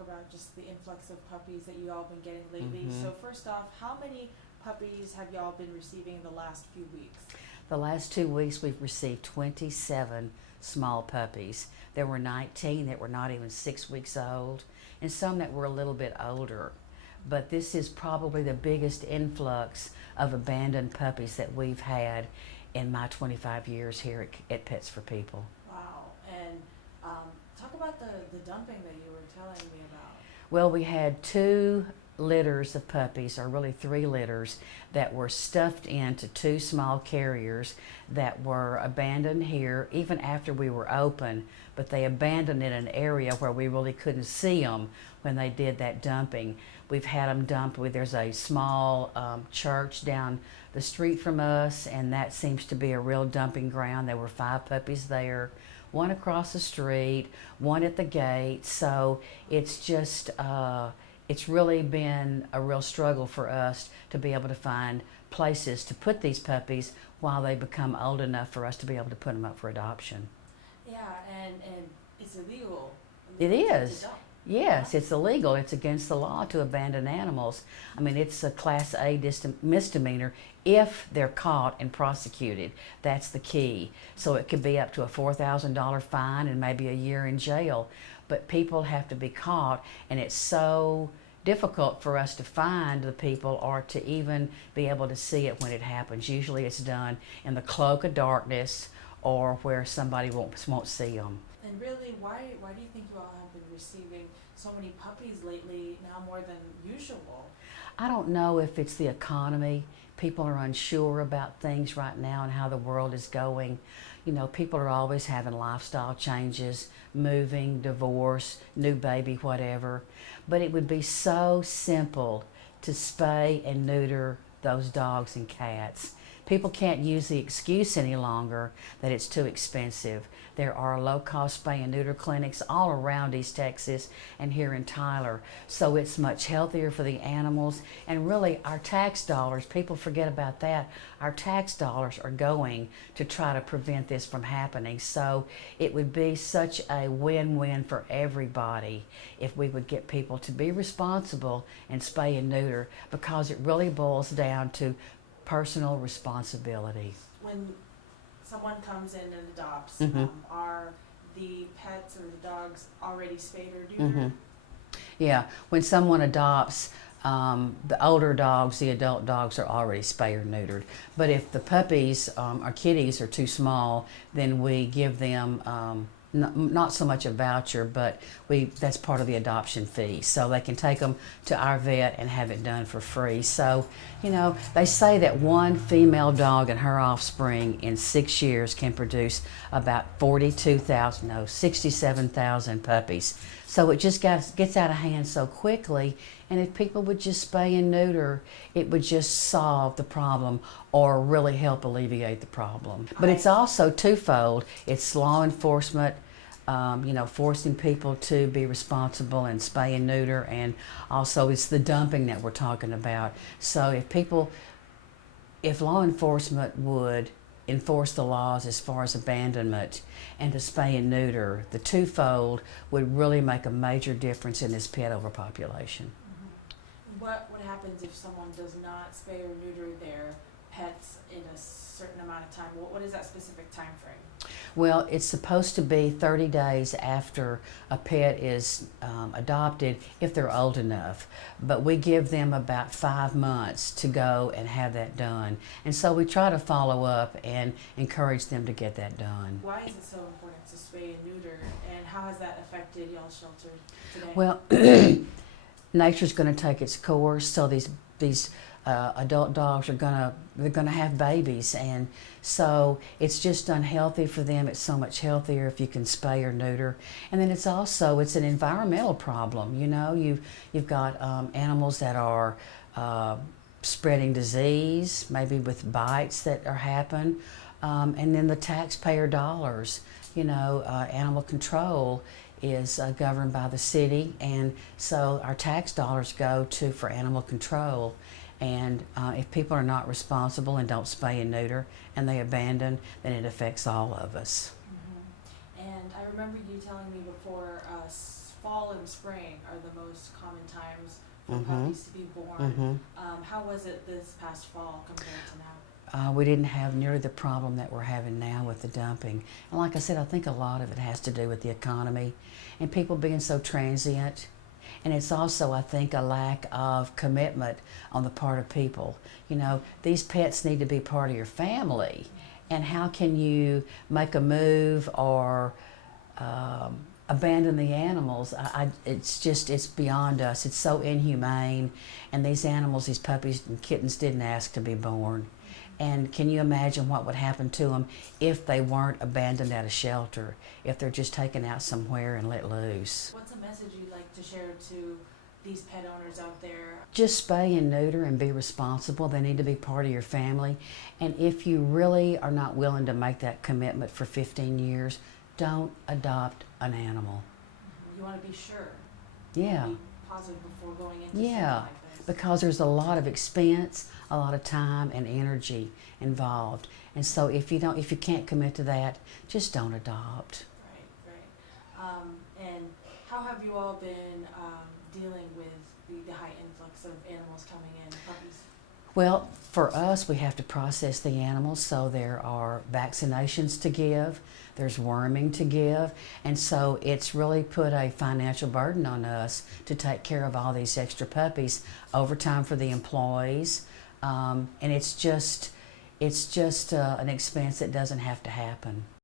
talk about just the influx of puppies that you all been getting lately. So first off, how many puppies have y'all been receiving in the last few weeks? The last 2 weeks we've received 27 small puppies. There were 19 that were not even 6 weeks old, and some that were a little bit older. But this is probably the biggest influx of abandoned puppies that we've had in my 25 years here at Pets for People. Wow. And talk about the dumping that you were telling me about. Well, we had 2 litters of puppies, or really 3 litters, that were stuffed into 2 small carriers that were abandoned here even after we were open, but they abandoned in an area where we really couldn't see them when they did that dumping. We've had them dumped there's a small church down the street from us, and that seems to be a real dumping ground. There were 5 puppies there, 1 across the street, 1 at the gate. So it's just it's really been a real struggle for us to be able to find places to put these puppies while they become old enough for us to be able to put them up for adoption. Yeah, and it's illegal. It is. To dump. Yes, it's illegal. It's against the law to abandon animals. I mean, it's a Class A misdemeanor if they're caught and prosecuted. That's the key. So it could be up to a $4,000 fine and maybe a year in jail. But people have to be caught, and it's so difficult for us to find the people or to even be able to see it when it happens. Usually it's done in the cloak of darkness or where somebody won't see them. And really, why do you think you all have been receiving so many puppies lately, now more than usual? I don't know if it's the economy. People are unsure about things right now and how the world is going. You know, people are always having lifestyle changes, moving, divorce, new baby, whatever. But it would be so simple to spay and neuter those dogs and cats. People can't use the excuse any longer that it's too expensive. There are low-cost spay and neuter clinics all around East Texas and here in Tyler. So it's much healthier for the animals. And really, our tax dollars, people forget about that, our tax dollars are going to try to prevent this from happening. So it would be such a win-win for everybody if we would get people to be responsible and spay and neuter, because it really boils down to personal responsibility. When someone comes in and adopts, are the pets or the dogs already spayed or neutered? Yeah, when someone adopts, the older dogs, the adult dogs, are already spayed or neutered. But if the puppies or kitties are too small, then we give them not so much a voucher, but that's part of the adoption fee. So they can take them to our vet and have it done for free. So, you know, they say that one female dog and her offspring in 6 years can produce about 67,000 puppies. So it just gets out of hand so quickly. And if people would just spay and neuter, it would just solve the problem or really help alleviate the problem. But it's also twofold. It's law enforcement, you know, forcing people to be responsible and spay and neuter, and also it's the dumping that we're talking about. So if law enforcement would enforce the laws as far as abandonment and to spay and neuter, the twofold would really make a major difference in this pet overpopulation. What happens if someone does not spay or neuter their pets in a certain amount of time? What is that specific time frame? Well, it's supposed to be 30 days after a pet is adopted if they're old enough. But we give them about 5 months to go and have that done. And so we try to follow up and encourage them to get that done. Why is it so important to spay and neuter, and how has that affected y'all's shelter today? Well, nature's going to take its course, so these adult dogs are gonna have babies, and so it's just unhealthy for them. It's so much healthier if you can spay or neuter. And then it's an environmental problem. You know, you've got animals that are spreading disease, maybe with bites that happen, and then the taxpayer dollars. You know, animal control is governed by the city, and so our tax dollars go for animal control. And if people are not responsible and don't spay and neuter and they abandon, then it affects all of us. And I remember you telling me before, fall and spring are the most common times for Mhm. puppies to be born. Mhm. How was it this past fall compared to now? We didn't have nearly the problem that we're having now with the dumping. And like I said, I think a lot of it has to do with the economy and people being so transient. And it's also, I think, a lack of commitment on the part of people. You know, these pets need to be part of your family. And how can you make a move or abandon the animals? It's beyond us. It's so inhumane. And these animals, these puppies and kittens, didn't ask to be born. And can you imagine what would happen to them if they weren't abandoned at a shelter, if they're just taken out somewhere and let loose? What's a message you'd like to share to these pet owners out there? Just spay and neuter and be responsible. They need to be part of your family. And if you really are not willing to make that commitment for 15 years, don't adopt an animal. You want to be sure. Yeah. Be positive before going into Yeah. something like this. Because there's a lot of expense, a lot of time and energy involved. And so if you can't commit to that, just don't adopt. Right. And how have you all been dealing with the high influx of animals coming in, puppies? Well, for us, we have to process the animals, so there are vaccinations to give, there's worming to give, and so it's really put a financial burden on us to take care of all these extra puppies, overtime for the employees, and it's just an expense that doesn't have to happen.